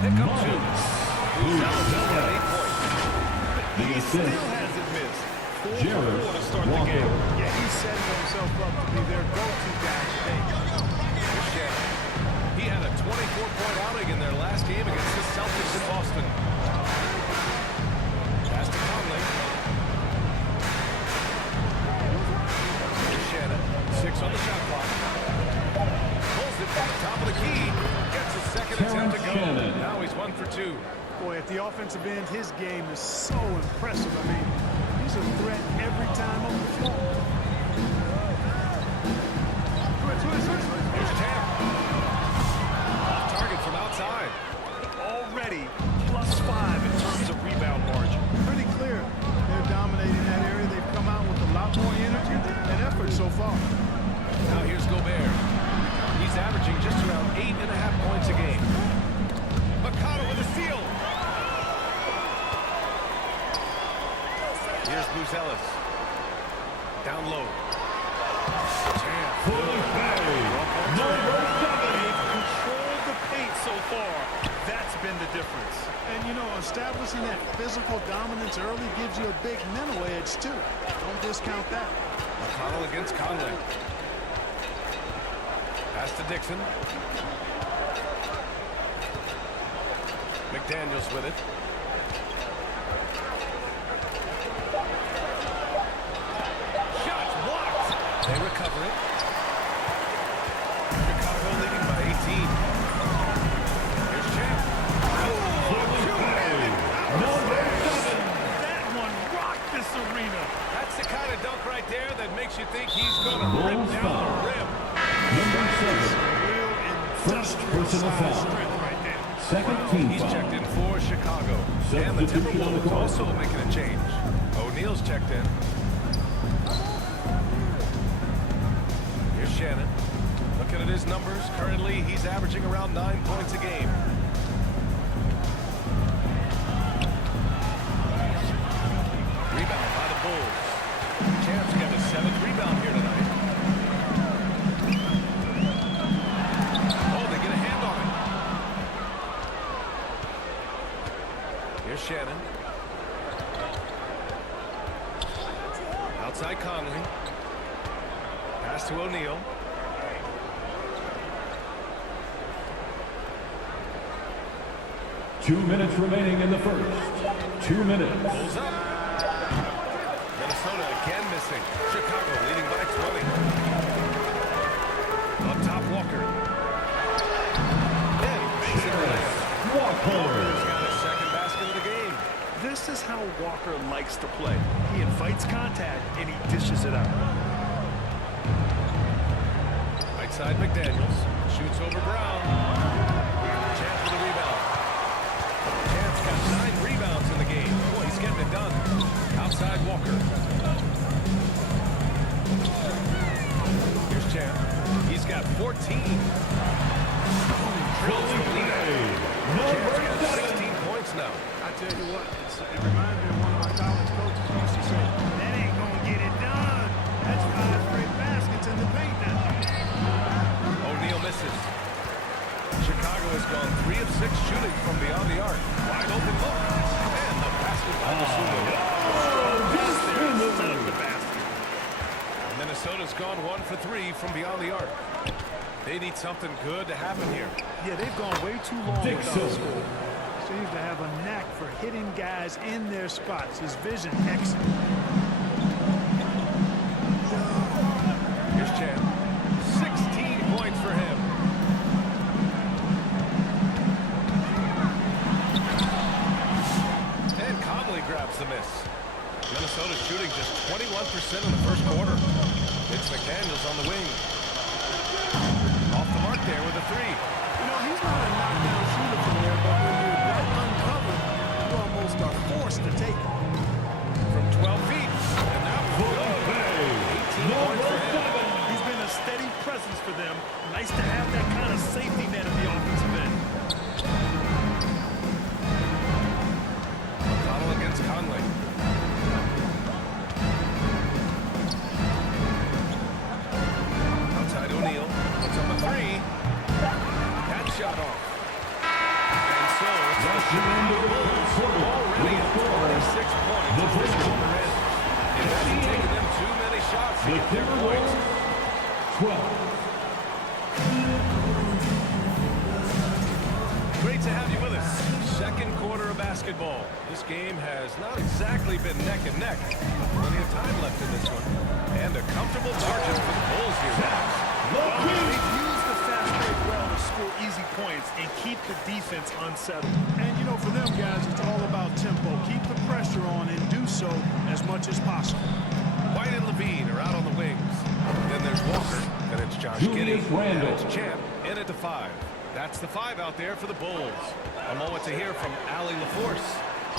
pick up 2. Buzellis has got 8 points. He still hasn't missed. 4 for 4 to start the game. Yeah, he's setting himself up to be their go-to guy today. Here's Shannon. He had a 24-point outing in their last game against the Celtics in Boston. Pass to Conley. Here's Shannon. 6 on the shot clock. Pulls it from the top of the key. Gets his second attempt to go. Now he's 1 for 2. Boy, at the offensive end, his game is so impressive. I mean, he's a threat every time on the floor. Here's Champ. Off target from outside. Already +5 in terms of rebound margin. Pretty clear. They're dominating that area. They've come out with a lot more energy and effort so far. Now here's Gobert. He's averaging just around 8.5 points a game. Mikado with a steal. Here's Buzellis. Down low. Champ. They've controlled the paint so far. That's been the difference. And, you know, establishing that physical dominance early gives you a big mental edge, too. Don't discount that. McConnell against Conley. Pass to Dixon. McDaniels with it. Shots blocked. They recover it. Chicago leading by 18. Here's Champ. That one rocked this arena. That's the kind of dunk right there that makes you think he's going to rip down the rim. Number 7. First personal foul. Second team He's foul. checked in for Chicago. And the Timberwolves also making a change. O'Neal's checked in. Here's Shannon. Looking at his numbers, currently he's averaging around 9 points a game. Rebound by the Bulls. Champ's got his 7th rebound here tonight. Oh, they get a hand on it. Here's Shannon. Outside Conley. Pass to O'Neal. Two minutes remaining in the first. 2 minutes. Pulls up. Minnesota again missing. Chicago leading by 20. Up top, Walker. Then makes it right. Walker's got his second basket of the game. This is how Walker likes to play. He invites contact and he dishes it out. Right side, McDaniels. Shoots over Brown. Champ for the rebound. Champ's got 9 rebounds in the game. Boy, he's getting it done. Outside Walker. Here's Champ. He's got 14. Drills the lead. Champ's got 16 points now. I tell you what, it reminds me of one of my college coaches used to say, that ain't going to get it done. That's 5 straight baskets in the paint now. O'Neal misses. Chicago has gone 3 of 6 shooting from beyond the arc. Wide open look. And the basket by the basket. Minnesota's gone 1 for 3 from beyond the arc. They need something good to happen here. Yeah, they've gone way too long without a score. Seems to have a knack for hitting guys in their spots. His vision excellent. Here's Champ. 16 points for him. And Conley grabs the miss. Minnesota shooting just 21% in the first quarter. It's McDaniels on the wing. Off the mark there with a 3. You know, he's not a knockdown shooter from there, but when you're that uncovered, you almost are forced to take it. From 12 feet. And now 18 points for him. He's been a steady presence for them. Nice to have that kind of safety net at the offensive end. McConnell against Conley. Outside O'Neal. Puts up a 3. That shot off. And so Already at 26 points as this quarter ends. It hasn't taken them too many shots to get their points. 12. Great to have you with us. Second quarter of basketball. This game has not exactly been neck and neck. Plenty of time left in this one. And a comfortable margin for the Bulls here. They've used the fast break well to score easy points and keep the defense unsettled. And, you know, for them guys, it's all about tempo. Keep the pressure on and do so as much as possible. White and Levine are out on the wings. Then there's Walker. Then it's Josh Julius Giddey. And Randle. it's Champ in at the 5. That's the 5 out there for the Bulls. A moment to hear from Allie LaForce.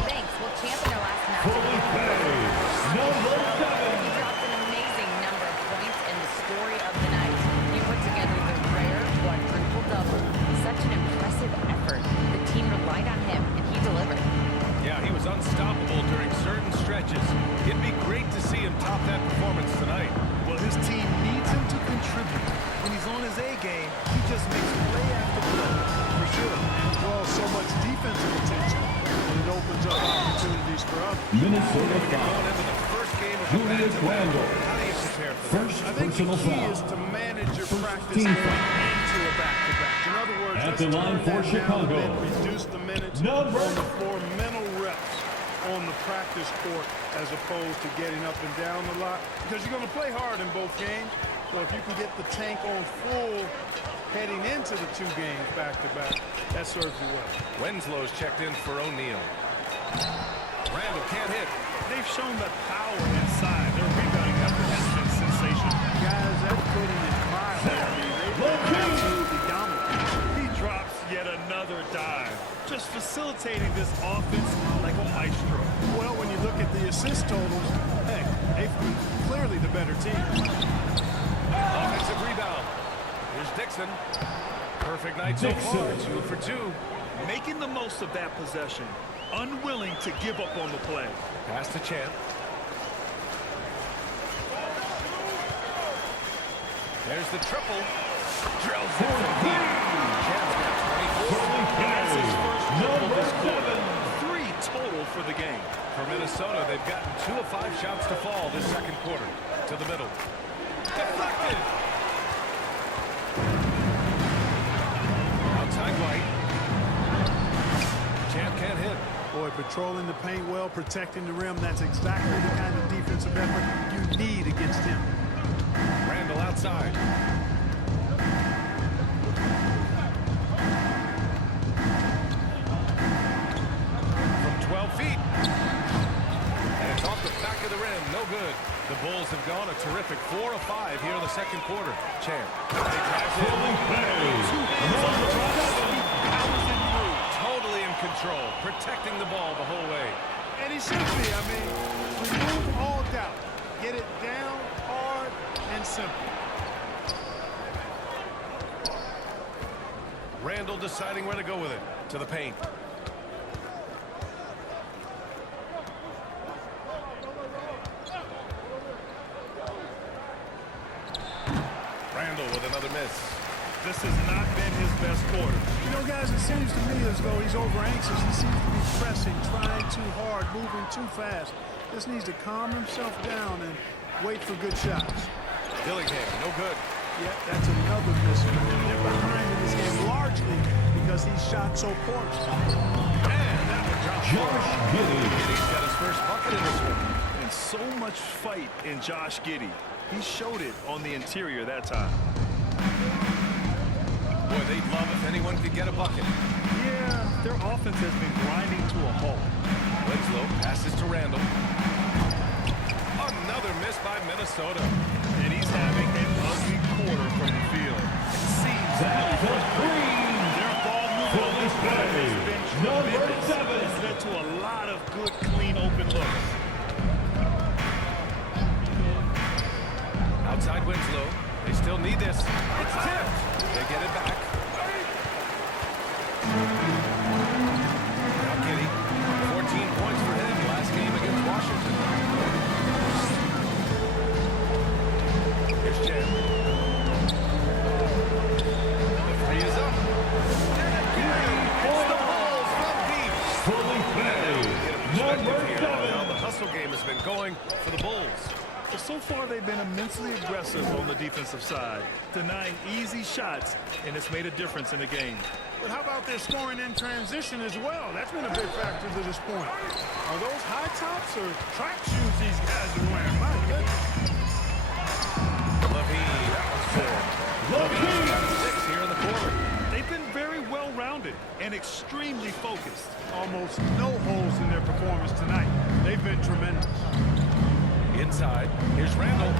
Thanks. Well, Champ in their last match. He dropped an amazing number of points in the story of the night. He put together the rare quadruple double. Such an impressive effort. The team relied on him, and he delivered. Yeah, he was unstoppable during certain stretches. It'd be great to see him top that performance tonight. Well, his team needs him to contribute. When he's on his A game, he just makes play after play. For sure. And draws so much defensive attention. And it opens up opportunities for others. Minnesota Going foul. into the first game of Julius the Randle. How do you prepare for that? First I think the personal key foul. is to manage your practice team going foul. into a back-to-back. In other words, At let's the line turn for that down a Chicago. bit, reduce the minutes Number on the floor, mental reps on the practice court as opposed to getting up and down a lot, because you're going to play hard in both games. So if you can get the tank on full heading into the 2 games back-to-back, that serves you well. Winslow's checked in for O'Neal. Randall can't hit. They've shown the power inside. Their rebounding effort has been sensational. Guys, that's putting it mildly. I mean, they've been absolutely dominant. He drops yet another dive, just facilitating this offense like a maestro. Well, when you look at the assist totals, heck, they've been clearly the better team. Offensive rebound. Here's Dixon. Perfect night so far. 2 for 2. Making the most of that possession, unwilling to give up on the play. Pass to Champ. There's the triple. Drills it from deep. Champ's got 24. That's his first triple this quarter. 3 total for the game. For Minnesota, they've gotten 2 of 5 shots to fall this second quarter. To the middle. Deflected. Outside White. Champ can't hit. Boy, patrolling the paint well, protecting the rim, that's exactly the kind of defensive effort you need against him. Randall outside. From 12 feet. And it's off the back of the rim. No good. The Bulls have gone a terrific 4 of 5 here in the second quarter. Champ. He drives in. 2 hands on the drop. He powers it through. Totally in control. Protecting the ball the whole way. And he should be. I mean, remove all doubt. Get it down, hard, and simple. Randall deciding where to go with it. To the paint. Randall with another miss. This has not been his best quarter. You know, guys, it seems to me as though he's over anxious. He seems to be pressing, trying too hard, moving too fast. Just needs to calm himself down and wait for good shots. Dillingham, no good. Yeah, that's another miss for him. They're behind in this game largely because he shot so poorly. And that one dropped. Josh Giddey. Giddey's got his first bucket in this one. And so much fight in Josh Giddey. He showed it on the interior that time. Boy, they'd love if anyone could get a bucket. Yeah, their offense has been grinding to a halt. Winslow passes to Randall. Another miss by Minnesota. And he's having an ugly quarter from the field. It seems That's a three. their ball movement on this quarter has been Number tremendous. 7. It's led to a lot of good, clean, open looks. Outside Winslow. They still need this. It's tipped. They get it back. Now Giddey. 14 points for him last game against Washington. Here's Chen. The 3 is up. And Giddey hits the balls from deep. has been going for the Bulls. But so far, they've been immensely aggressive on the defensive side, denying easy shots, and it's made a difference in the game. But how about their scoring in transition as well? That's been a big factor to this point. Are those high tops or track shoes these guys are wearing? My goodness. Levine, that was good. Levine's got 6 here in the quarter. They've been very well-rounded and extremely focused. Almost no holes in their performance tonight. They've been tremendous. Inside, here's Randall.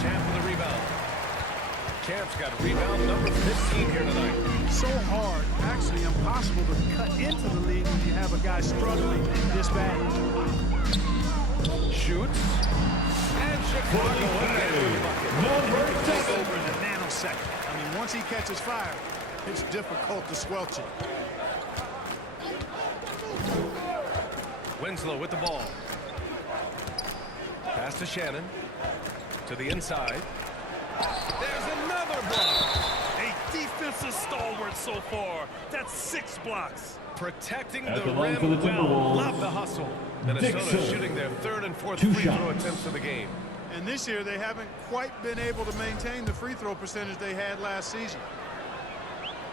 Champ with a rebound. Champ's got rebound number 15 here tonight. So hard, actually impossible to cut into the lead when you have a guy struggling this bad. Shoots. And Chicago again with the bucket. Take over in a nanosecond. I mean, once he catches fire, it's difficult to squelch it. Winslow with the ball. Pass to Shannon. To the inside. There's another block. A defensive stalwart so far. That's 6 blocks. Protecting At the the line rim for the well. Timberwolves, Love the hustle. Minnesota Dixon. shooting their 3rd and 4th 2 free throw shots. attempts of the game. And this year, they haven't quite been able to maintain the free throw percentage they had last season.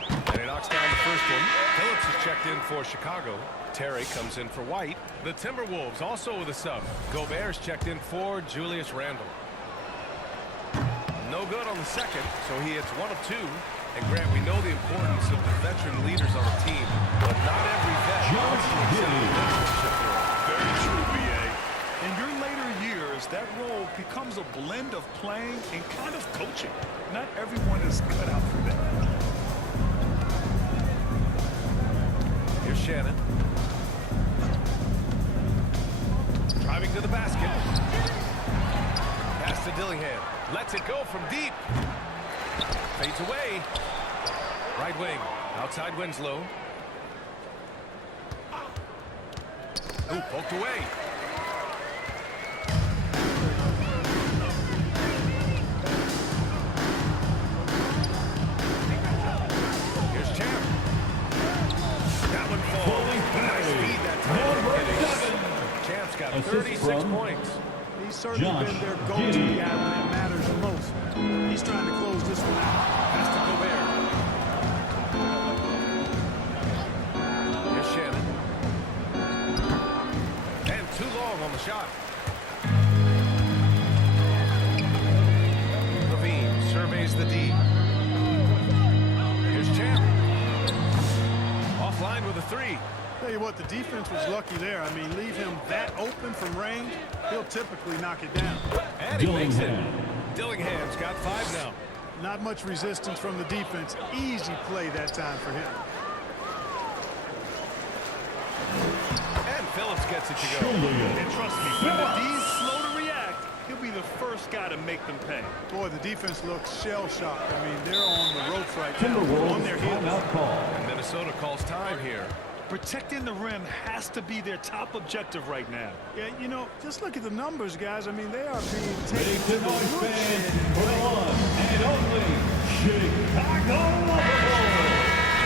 And he knocks down the first one. Phillips is checked in for Chicago. Terry comes in for White. The Timberwolves also with a sub. Gobert's checked in for Julius Randle. No good on the second, so he hits 1 of 2. And Grant, we know the importance of the veteran leaders on the team, but not every vet wants to accept the mentorship role. Very true, B.A. In your later years, that role becomes a blend of playing and kind of coaching. Not everyone is cut out for that. Here's Shannon. Driving to the basket. Pass to Dillingham. Lets it go from deep. Fades away. Right wing. Outside Winslow. Ooh, poked away. Here's Champ. That one falls. Nice feed that time. Champ's got Assist 36 from points. He's certainly Josh been their go-to Giddey. guy when it matters most. He's trying to close this one out. Pass to Gobert. Here's Shannon. And too long on the shot. Levine surveys the D. Here's Champ. Offline with a 3. Tell you what, the defense was lucky there. I mean, leave him that open from range, he'll typically knock it down. And he makes it. Dillingham. Dillingham's got 5 now. Not much resistance from the defense. Easy play that time for him. And Phillips gets it to go. And trust me, when the D's slow to react, he'll be the first guy to make them pay. Boy, the defense looks shell-shocked. I mean, they're on the ropes right now. On Timberwolves their heels. timeout call. And Minnesota calls time here. Protecting the rim has to be their top objective right now. Yeah, you know, just look at the numbers, guys. I mean, they are being Make taken to some the noise, woodshed. fans, for the one and only Chicago Bulls.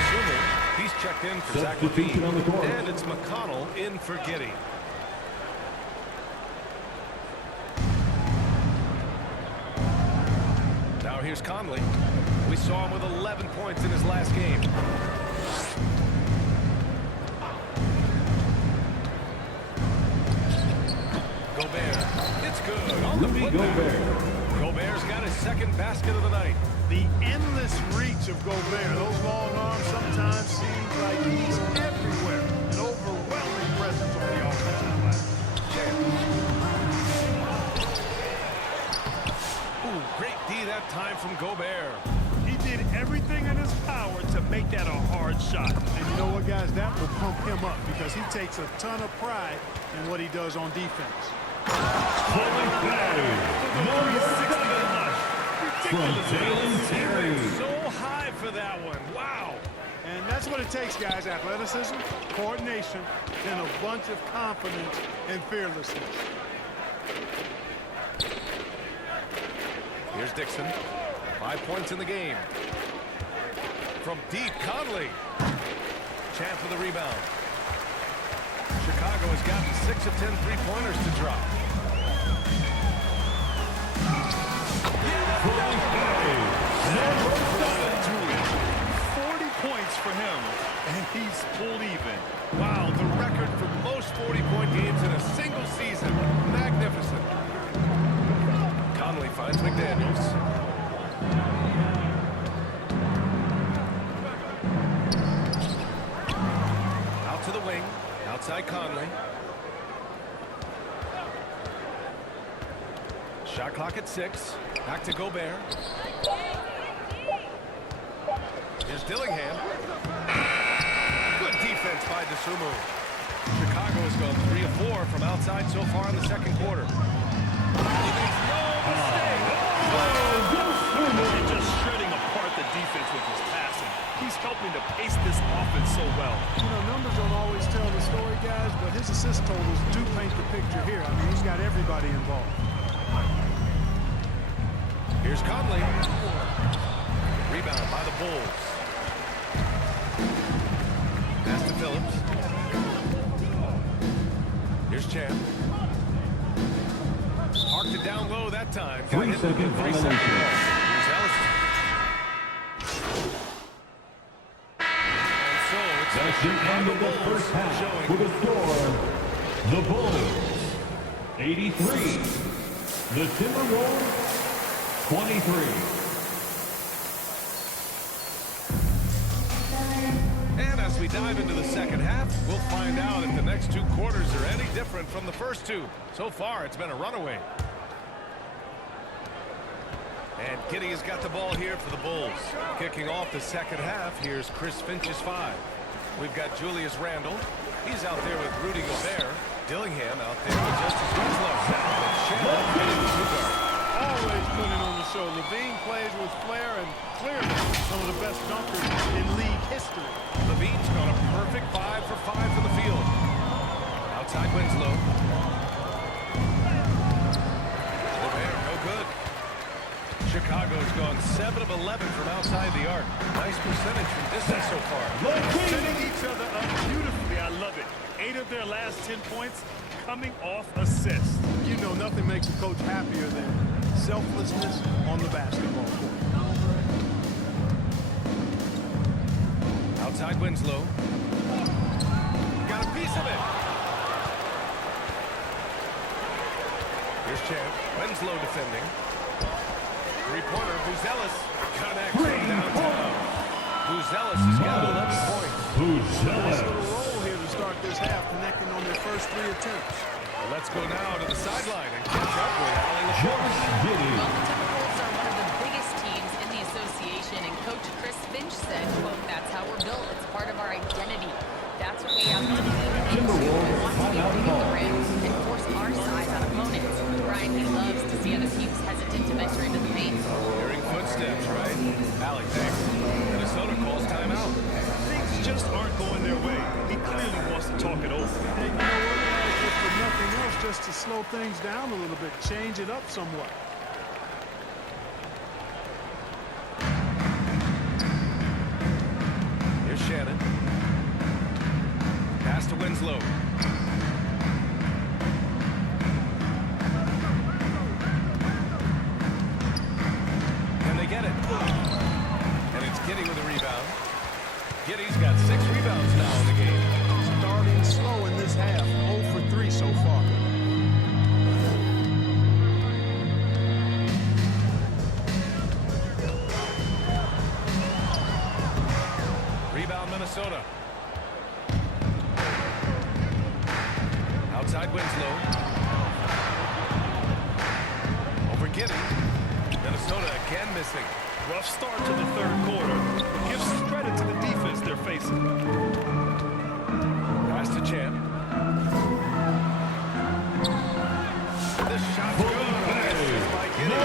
Assuming he's checked in for Zach Substitution on the court. Levine. And it's McConnell in for Giddey. Now here's Conley. We saw him with 11 points in his last game. Gobert. It's good. On the Rudy putback. Gobert. Gobert's got his 2nd basket of the night. The endless reach of Gobert. Those long arms sometimes seem like he's everywhere. An overwhelming presence on the offensive glass. Ooh, great D that time from Gobert. He did everything in his power to make that a hard shot. And you know what, guys? That will pump him up because he takes a ton of pride in what he does on defense. From Jalen Terry. So high for that one. Wow. And that's what it takes, guys. Athleticism, coordination, and a bunch of confidence and fearlessness. Here's Dixon. 5 points in the game. From deep, Conley. Chance for the rebound. Chicago has gotten 6 of 10 three-pointers to drop. 40 points for him, and he's pulled even. Wow, the record for most 40-point games in a single season. Magnificent. Conley finds McDaniels. Out to the wing. Outside Conley. Shot clock at 6. Back to Gobert. Here's Dillingham. Good defense by DeSumo. Chicago has gone 3 of 4 from outside so far in the second quarter. He makes no mistake. And just shredding apart the defense with his passing. He's helping to pace this offense so well. You know, numbers don't always tell the story, guys, but his assist totals do paint the picture here. I mean, he's got everybody involved. Here's Conley. Rebound by the Bulls. Pass to Phillips. Here's Champ. Parked it down low that time. Got hit with a 3-second ball. Here's Ellis. And so it's That's the end of the first half with a score. The Bulls 83. The Timberwolves 23. And as we dive into the second half, we'll find out if the next 2 quarters are any different from the first 2. So far, it's been a runaway. And Giddey has got the ball here for the Bulls. Kicking off the second half, here's Chris Finch's 5. We've got Julius Randle. He's out there with Rudy Gobert. Dillingham out there with Justice Winslow. Always putting on the show. Levine plays with flair and clearly some of the best dunkers in league history. Levine's got a perfect 5 for 5 from the field. Outside Winslow. Gobert, no good. Chicago's gone 7 of 11 from outside the arc. Nice percentage from distance so far. Setting each other up beautifully. I love it. 8 of their last 10 points coming off assists. You know, nothing makes a coach happier than selflessness on the basketball court. Outside Winslow. Got a piece of it. Here's Champ. Winslow defending. Three-pointer, Buzelis connects from downtown. Buzelis has got 11 points. Nice little roll here to start this half, connecting on their first 3 attempts. Let's go now to the sideline and catch up with Allen LaForce. Well, the Timberwolves are one of the biggest teams in the association, and Coach Chris Finch said, quote, "That's how we're built. It's part of our identity. That's what we have to lean into. We want to be big at the rim and force our size on opponents." Brian, he loves to see other teams hesitant to venture into the paint. Hearing footsteps, right? Allie, thanks. Minnesota calls timeout. Things just aren't going their way. He clearly wants to talk it over. Hey, you know what, guys? If for nothing else, just to slow things down a little bit, change it up somewhat. Here's Shannon. Pass to Winslow. Can they get it? And it's Giddey with a rebound. Giddey's got 6 rebounds now in the game. Starting slow in this half, 0 for 3 so far. Rebound Minnesota. Outside Winslow. Over Giddey. Minnesota again missing. Rough start to the third quarter. Gives credit to the defense they're facing. Pass to Champ. This shot's good. By Giddey.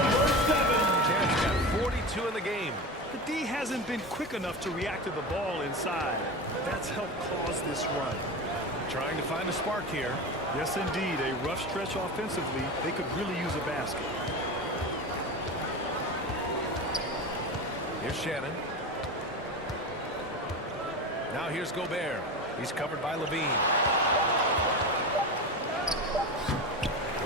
Champ's got 42 in the game. The D hasn't been quick enough to react to the ball inside. That's helped cause this run. Trying to find a spark here. Yes, indeed. A rough stretch offensively. They could really use a basket. Here's Shannon. Now here's Gobert. He's covered by Levine.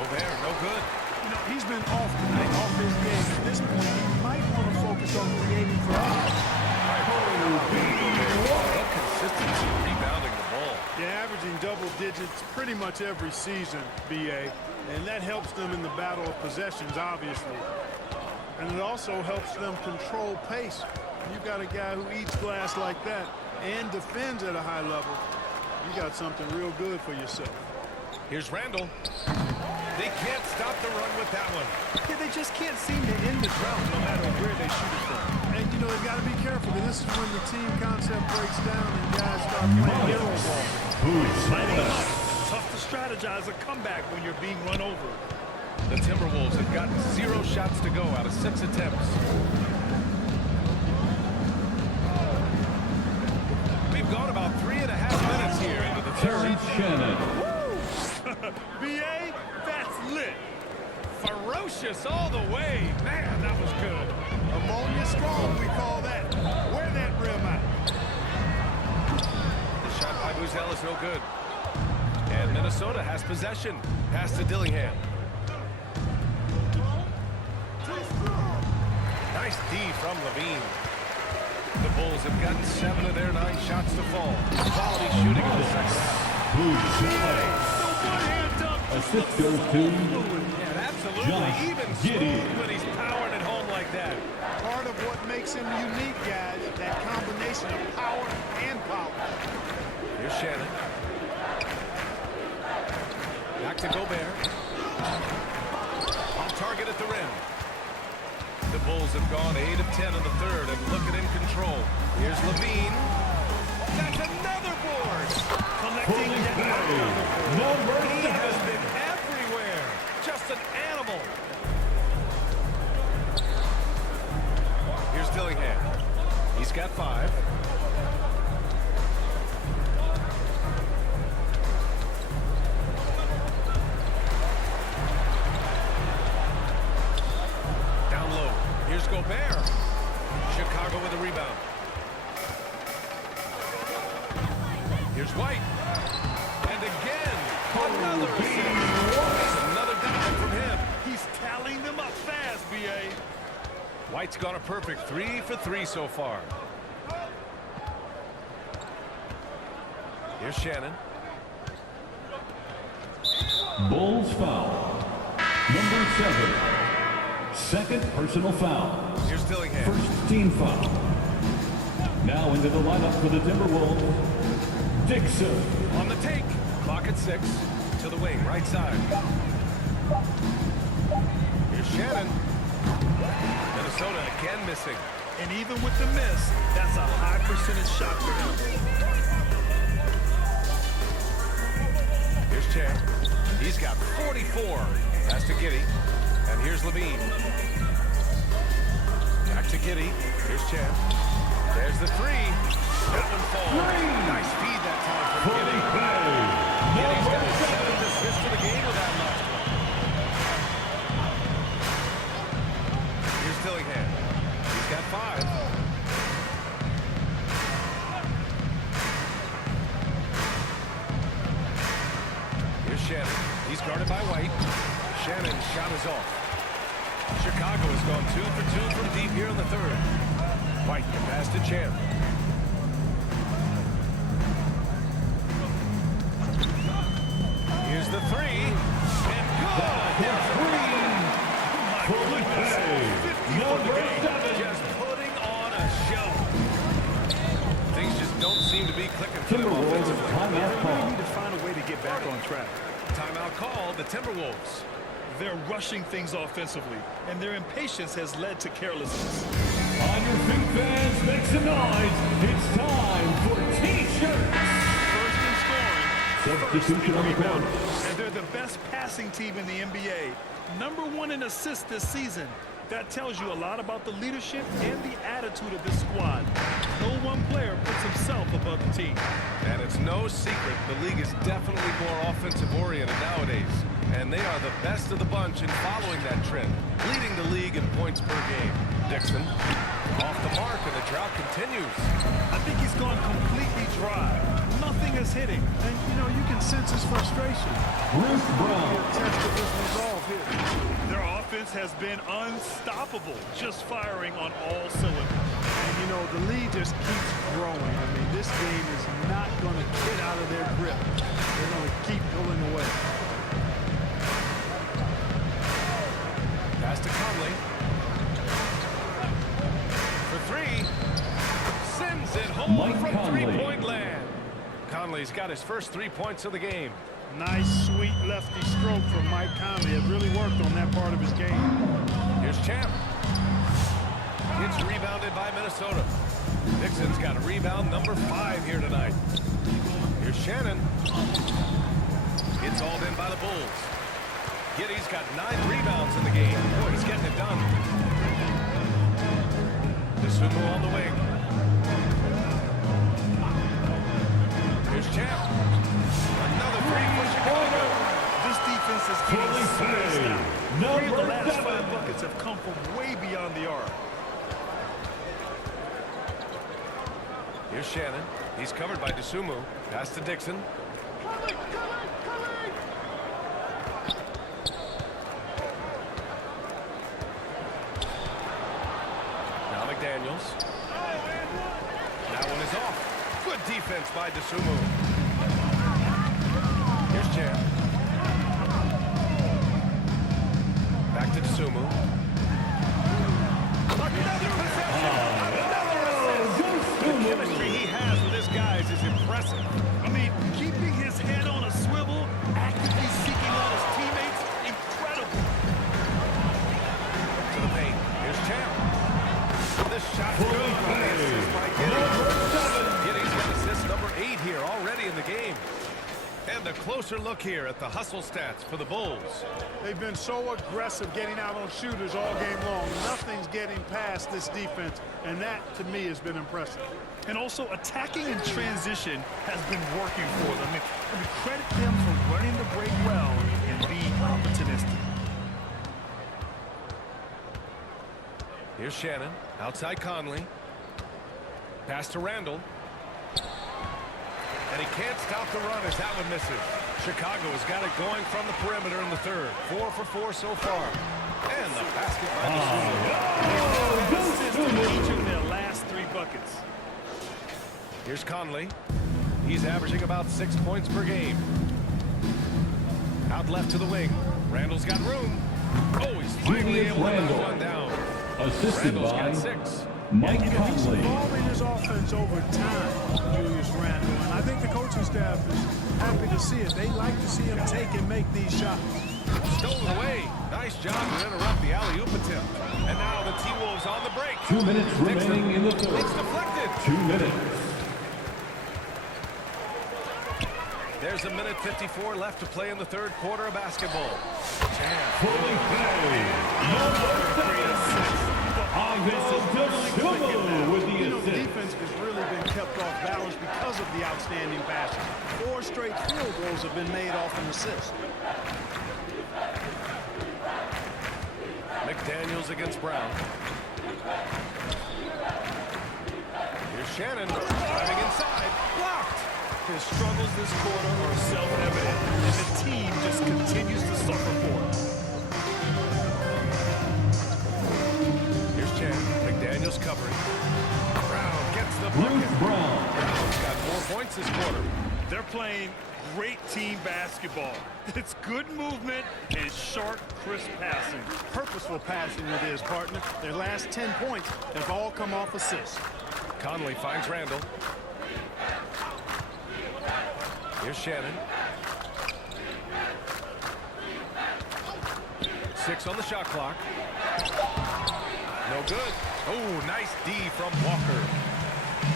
Gobert, no good. You know, he's been off tonight, off his game. At this point, he might want to focus on creating for others. No consistency rebounding the ball. Yeah, averaging double digits pretty much every season, BA. And that helps them in the battle of possessions, obviously. And it also helps them control pace. You've got a guy who eats glass like that and defends at a high level. You got something real good for yourself. Here's Randall. They can't stop the run with that one. Yeah, they just can't seem to end the drought no matter where they shoot it from. And, you know, they've got to be careful, because this is when the team concept breaks down and guys start playing hero ball. Tough to strategize a comeback when you're being run over. The Timberwolves have gotten 0 shots to go out of 6 attempts. We've gone about 3.5 minutes here into the third. Shannon. BA, that's lit. Ferocious all the way. Man, that was good. Ammonia strong, we call that. Wear that rim out. The shot by Buzel is no good. And Minnesota has possession. Pass to Dillingham. Nice D from Levine. The Bulls have gotten 7 of their 9 shots to fall. Quality shooting in the second half. Assist goes to Yeah, absolutely. Josh Even Giddey. smooth when he's powering it home like that. Part of what makes him unique, guys, that combination of power and power. Here's Shannon. Back to Gobert. On target at the rim. The Bulls have gone 8 of 10 in the third and looking in control. Here's Levine. That's another board. Collecting yet another. He has been everywhere. Just an animal. Here's Dillingham. He's got 5. Down low. Here's Gobert. Chicago with a rebound. Here's White. And again, another assist. Another dive from him. He's tallying them up fast, BA. White's got a perfect 3 for 3 so far. Here's Shannon. Bulls foul. Number 7. Second personal foul. Here's Dillingham. First team foul. Now into the lineup for the Timberwolves. Dixon. On the take. Clock at 6. To the wing, right side. Here's Shannon. Minnesota again missing. And even with the miss, that's a high percentage shot for him. Here's Champ. He's got 44. Pass to Giddey. And here's Levine. Back to Giddey. Here's Champ. There's the 3. That one falls. Nice feed that time from Giddey. Giddey's got his 7th assist for the game with that last one. Here's Dillingham. He's got 5. Here's Shannon. He's guarded by White. Shannon's shot is off. Chicago has gone 2 for 2 from deep here in the third. White can pass to Champ. Here's the 3. And good! Just putting on a show. Things just don't seem to be clicking for them Timberwolves offensively. timeout call. Need to find a way to get back on track. Timeout called, the Timberwolves. They're rushing things offensively, and their impatience has led to carelessness. On your feet, fans, make some noise. It's time for T-shirts. First in scoring, Substitution on the court. and they're the best passing team in the NBA. #1 in assists this season. That tells you a lot about the leadership and the attitude of this squad. No one player puts himself above the team. And it's no secret the league is definitely more offensive-oriented nowadays. And they are the best of the bunch in following that trend, leading the league in points per game. Dixon, off the mark, and the drought continues. I think he's gone completely dry. Nothing has He's hitting, and, you know, you can sense his frustration. Bruce Brown. A test of his resolve here. Their offense has been unstoppable, just firing on all cylinders. And, you know, the lead just keeps growing. I mean, this game is not going to get out of their grip. They're going to keep pulling away. Pass to Conley. For three. Sends it home Mike from Conley. three-point land. Conley's got his first 3 points of the game. Nice, sweet lefty stroke from Mike Conley. It really worked on that part of his game. Here's Champ. It's rebounded by Minnesota. Dixon's got a rebound number 5 here tonight. Here's Shannon. It's hauled in by the Bulls. Giddey's got 9 rebounds in the game. Boy, he's getting it done. Disumu on the wing. Here's Champ. Another 3 for Chicago. This defense is getting Fully spaced saved. out. 3 of the Number last 7. 5 buckets have come from way beyond the arc. Here's Shannon. He's covered by Disumu. Pass to Dixon. Now McDaniels. That one is off. Good defense by Disumu. Here's Champ. Back to Disumu. Another possession. The chemistry he has with his guys is impressive. I mean, keeping his head on a swivel, actively seeking out his teammates, incredible. To the paint. Here's Champ. This shot's good. The assist by Giddey. Giddey's got assist number 8 here already in the game. And a closer look here at the hustle stats for the Bulls. They've been so aggressive getting out on shooters all game long. Nothing's getting past this defense, and that, to me, has been impressive. And also, attacking in transition has been working for them. I mean, credit them for running the break well and being opportunistic. Here's Shannon. Outside Conley. Pass to Randall. And he can't stop the run as that one misses. Chicago has got it going from the perimeter in the third. 4 for 4 so far. And the basket by Disumu. Each of their last 3 buckets. Here's Conley. He's averaging about 6 points per game. Out left to the wing. Randall's got room. Oh, he's finally able to knock one down. Assisted Randall's by got 6. Mike He's Conley. evolving his offense over time, Julius Randle. And I think the coaching staff is happy to see it. They like to see him take and make these shots. Stolen away. Nice job to interrupt the alley-oop attempt. And now the T-Wolves on the break. 2 minutes remaining in the It's third. deflected. 2 minutes. There's a minute 54 left to play in the third quarter of basketball. Fully saved. Number 7. Disumu with the You know, the assist. defense has really been kept off balance because of the outstanding passing. 4 straight field goals have been made off an assist. McDaniels against Brown. Here's Shannon driving inside. Blocked. His struggles this quarter are self-evident, and the team just continues to suffer for it. Here's Chan. McDaniels covering. Brown gets the Bruce bucket. Brown. Brown's got 4 points this quarter. They're playing great team basketball. It's good movement and sharp, crisp passing. Purposeful passing it is, partner. Their last 10 points have all come off assists. Conley finds Randall. Here's Shannon. 6 on the shot clock. No good. Oh, nice D from Walker.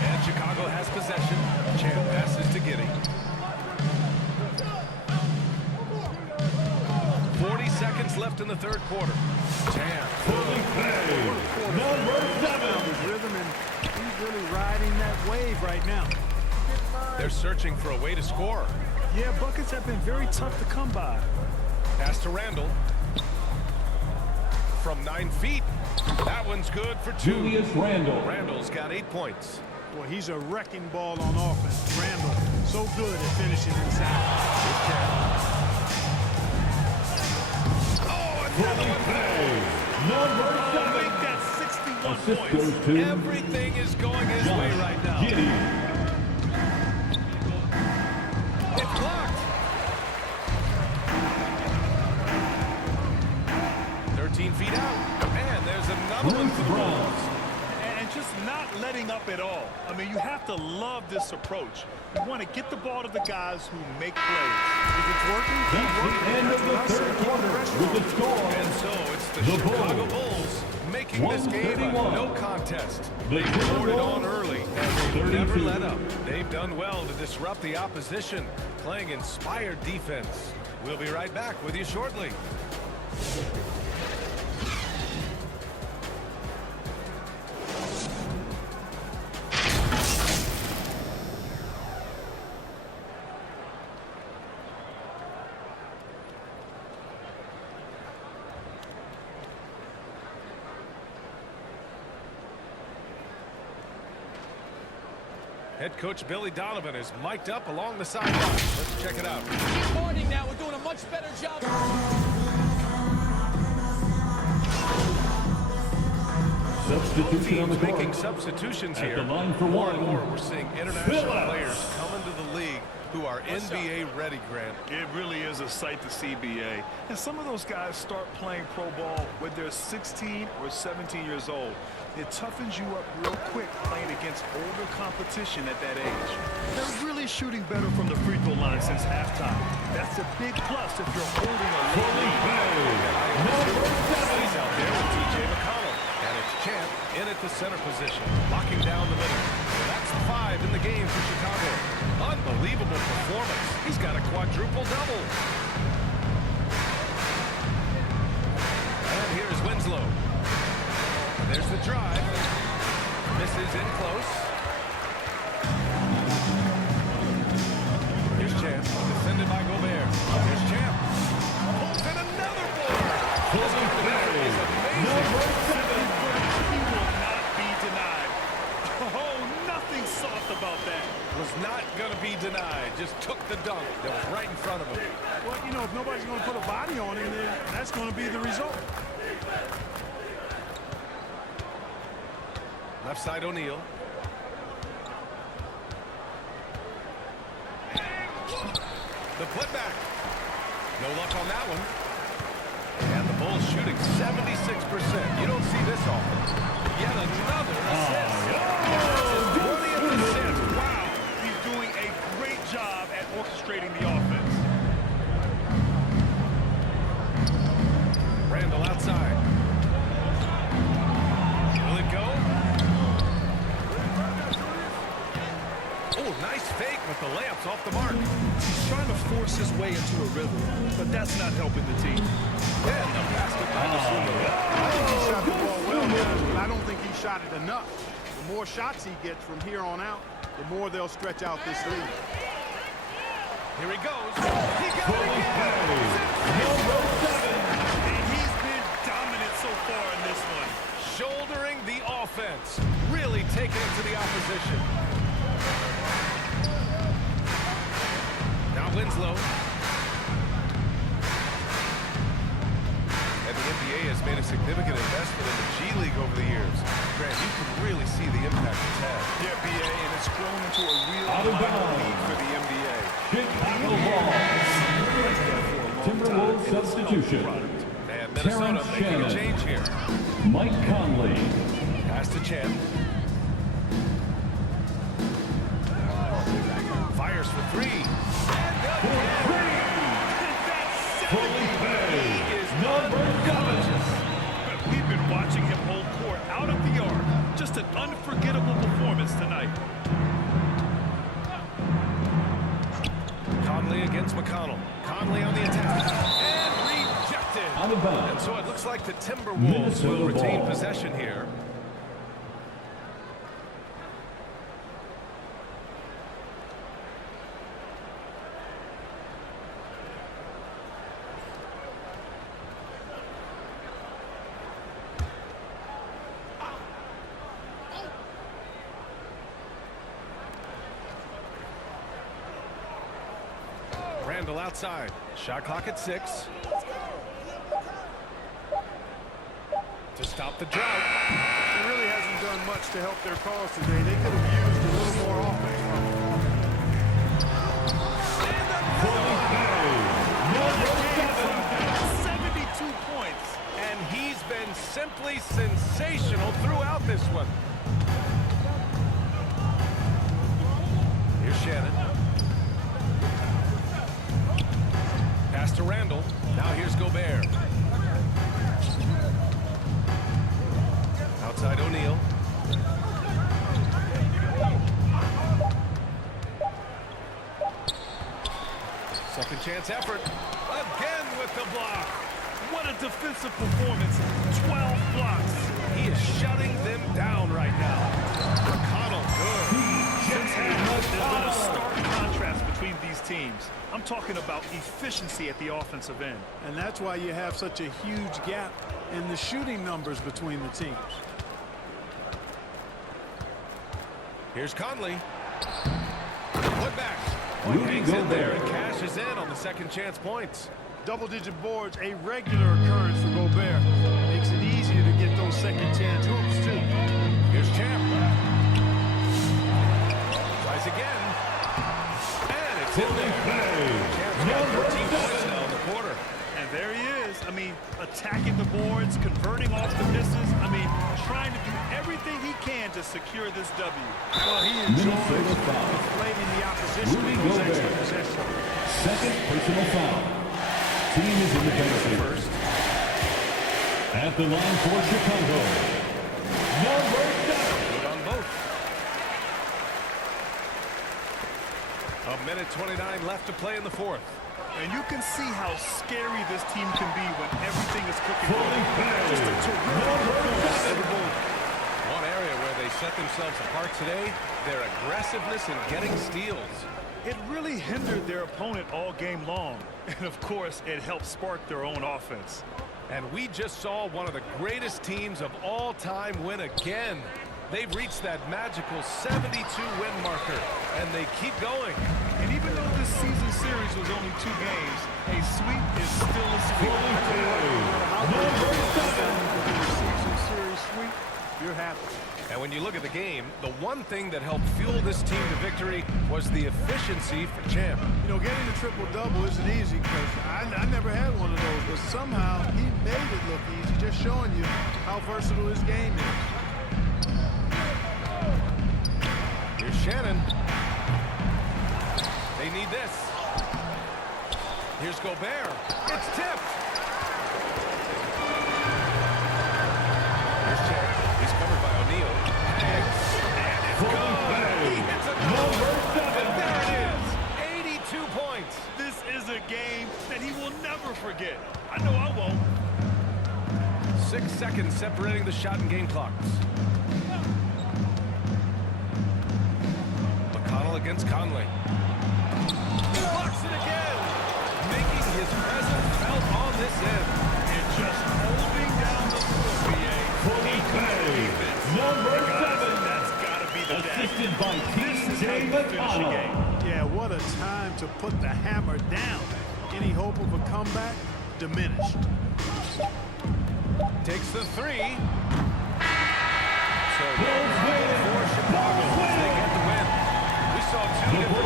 And Chicago has possession. Chan passes to Giddey. 40 seconds left in the third quarter. Chan. Fully saved. Number 7. His rhythm, and he's really riding that wave right now. They're searching for a way to score. Yeah, buckets have been very tough to come by. Pass to Randall. From 9 feet. That one's good for 2. Julius Randle. Randall's got 8 points. Boy, he's a wrecking ball on offense. Randall So good at finishing inside. Oh, another one there. Make that 61 Assist points. goes to Everything is going his way right now. Giddy. It's blocked. 13 feet out. And there's another one for the Bulls. And just not letting up at all. I mean, you have to love this approach. You want to get the ball to the guys who make plays. If it's working, That's the end of the third quarter with the score. And so it's the The Chicago Bulls. Bulls making this game a 131. no contest. The They poured it on early, and they've never 32. let up. They've done well to disrupt the opposition, playing inspired defense. We'll be right back with you shortly. Head coach Billy Donovan is mic'd up along the sideline. Let's check it out. Keep pointing now. We're doing a much better job. Substitution on the Teams court. making substitutions At here. the line for More and one, more, we're seeing international Phillips. players come into the league who are NBA ready, Grant. It really is a sight to see, BA. And some of those guys start playing pro ball when they're 16 or 17 years old. It toughens you up real quick playing against older competition at that age. They're really shooting better from the free throw line since halftime. That's a big plus if you're holding a late lead. He's out there with TJ McConnell. And it's Champ in at the center position, locking down the middle. That's 5 in the game for Chicago. Unbelievable performance. He's got a quadruple-double. And here's Winslow. There's the drive. Misses in close. Here's Champ, defended by Gobert. Here's Champ. Pulls in another board. This defender is amazing. He will not be denied. Oh, nothing soft about that. Was not going to be denied. Just took the dunk that was right in front of him. Well, you know, if nobody's going to put a body on him, then that's going to be the result. Left side O'Neal. The putback. No luck on that one. And the Bulls shooting 76%. You don't see this often. Yet another assist. That's his 20th assist. Wow, he's doing a great job at orchestrating the offense. Randall outside. Will it go? Oh, nice fake, but the layup's off the mark. He's trying to force his way into a rhythm, but that's not helping the team. And the basket by Basuma. I think he shot the ball well, guys, but I don't think he shot it enough. The more shots he gets from here on out, the more they'll stretch out this lead. Here he goes. He got it again. And he's been dominant so far in this one. Shouldering the offense. Really taking it to the opposition. Now Winslow. And the NBA has made a significant investment in the G League over the years. Grant, you can really see the impact it's had. Yeah, BA, and it's grown into a real Out of minor bounds. league for the NBA. Chicago Bulls. Timberwolves substitution. And Minnesota Terrence making a Shannon. change here. Mike Conley. Pass to Champ. Fires for 3. And Fully paid. Number 7. We've been watching him hold court out of the arc. Just an unforgettable performance tonight. Conley against McConnell. Conley on the attack. And rejected. Out of bounds. And so it looks like the Timberwolves Minnesota will retain ball. possession here. Randall outside. Shot clock at 6. To stop the drought. He really hasn't done much to help their cause today. They could have used a little more offense from him. And 72 points. And he's been simply sensational throughout this one. Here's Shannon. Pass to Randall. Now here's Gobert. Outside O'Neal. Second chance effort. Again with the block. What a defensive performance. 12 blocks. He is shutting them down right now. McConnell, good. Since half, there's been a stark contrast between these teams. I'm talking about efficiency at the offensive end. And that's why you have such a huge gap in the shooting numbers between the teams. Here's Conley. Put back. Point hangs in there and cashes in on the second chance points. Double-digit boards, a regular occurrence for Gobert. Makes it easier to get those second chance hoops, too. Here's Champ. Tries again. And it's in there. Champ's got 13 points now in the quarter. And there he is. I mean, attacking the boards, converting off the misses. I mean, trying to do everything he can to secure this W. Well, he enjoys inflating the opposition with those extra possessions. Second personal foul. Team is in the penalty. First. At the line for Chicago, number 7. Good on both. A minute 29 left to play in the fourth. And you can see how scary this team can be when everything is clicking. Just a terrific. One area where they set themselves apart today, their aggressiveness in getting steals. It really hindered their opponent all game long. And of course, it helped spark their own offense. And we just saw one of the greatest teams of all time win again. They've reached that magical 72-win marker, and they keep going. And even though this season series was only 2 games, a sweep is still a sweep. Season series sweep, you're happy. And when you look at the game, the one thing that helped fuel this team to victory was the efficiency for Champ. You know, getting a triple-double isn't easy because I never had one of those, but somehow he made it look easy, just showing you how versatile his game is. Here's Shannon. They need this. Here's Gobert. It's tipped. Here's Champ. He's covered by O'Neal. Hangs. And it's good. He hits a double. And there it is. 82 points. This is a game that he will never forget. I know I won't. 6 seconds separating the shot and game clocks. McConnell against Conley. He blocks it again, making his presence felt on this end. And just holding down the score, Number 7. That's got to be the day. Assisted by T.J. McConnell. Yeah, what a time to put the hammer down. Any hope of a comeback diminished. Takes the 3. So for Chicago, they get the win. We saw 2 different